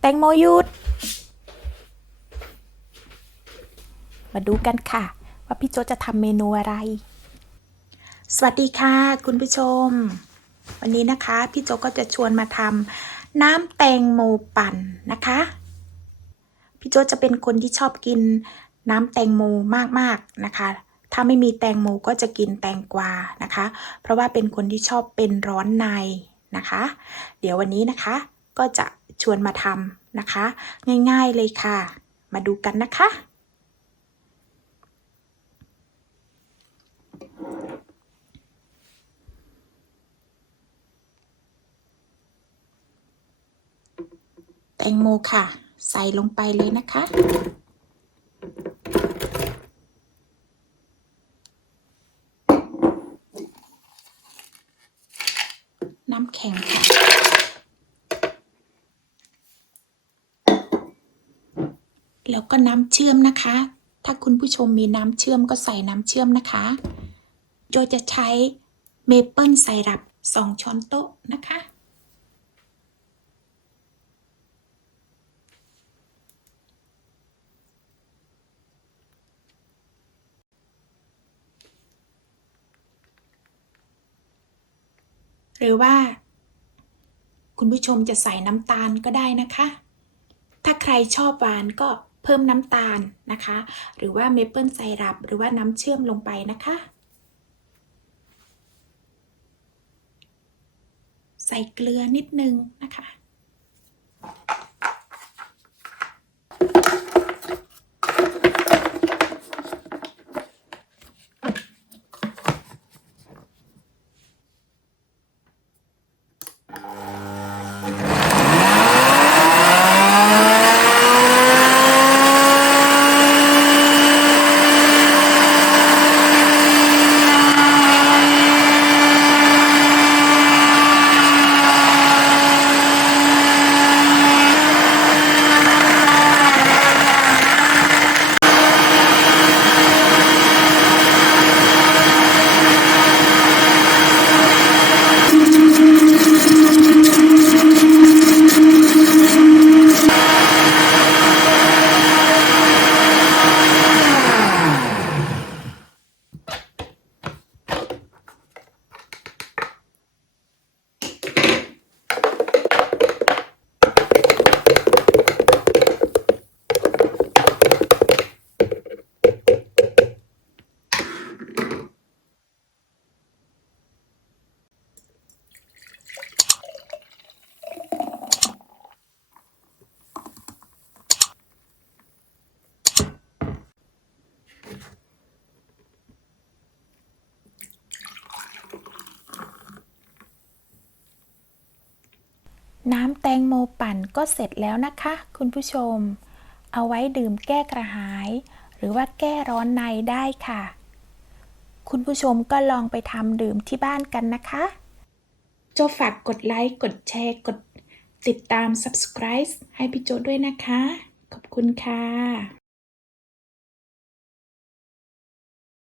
แตงโมหยุด มาดูกันค่ะ ว่าพี่โจจะทำเมนูอะไร สวัสดีค่ะ คุณผู้ชม วันนี้นะคะ พี่โจก็จะชวนมาทำน้ำแตงโมปั่นนะคะ พี่โจจะเป็นคนที่ชอบกินน้ำแตงโมมากๆนะคะ ถ้าไม่มีแตงโมก็จะกินแตงกวานะคะ เพราะว่าเป็นคนที่ชอบเป็นร้อนในนะคะ เดี๋ยววันนี้นะคะก็จะ ชวนมาทำนะคะ ง่ายๆเลยค่ะ มาดูกันนะคะ แตงโมค่ะ ใส่ลงไปเลยนะคะน้ำแข็งค่ะ แล้วก็น้ำเชื่อมนะคะ ถ้าคุณผู้ชมมีน้ำเชื่อมก็ใส่น้ำเชื่อมนะคะโจจะใช้เมเปิลไซรัป2 ช้อนโต๊ะนะคะ หรือว่า คุณผู้ชมจะใส่น้ำตาลก็ได้นะคะ ถ้าใครชอบหวานก็ พิ่มน้ำตาลนะคะ หรือว่าเมเปิลไซรัปหรือว่าน้ำเชื่อมลงไปนะคะ ใส่เกลือนิดนึงนะคะ น้ำแตงโมปั่นก็เสร็จแล้วนะคะ คุณผู้ชม เอาไว้ดื่มแก้กระหาย หรือว่าแก้ร้อนในได้ค่ะ คุณผู้ชมก็ลองไปทำดื่มที่บ้านกันนะคะโจฝากกดไลค์ กดแชร์ กดติดตาม subscribe ให้พี่โจด้วยนะคะ ขอบคุณค่ะ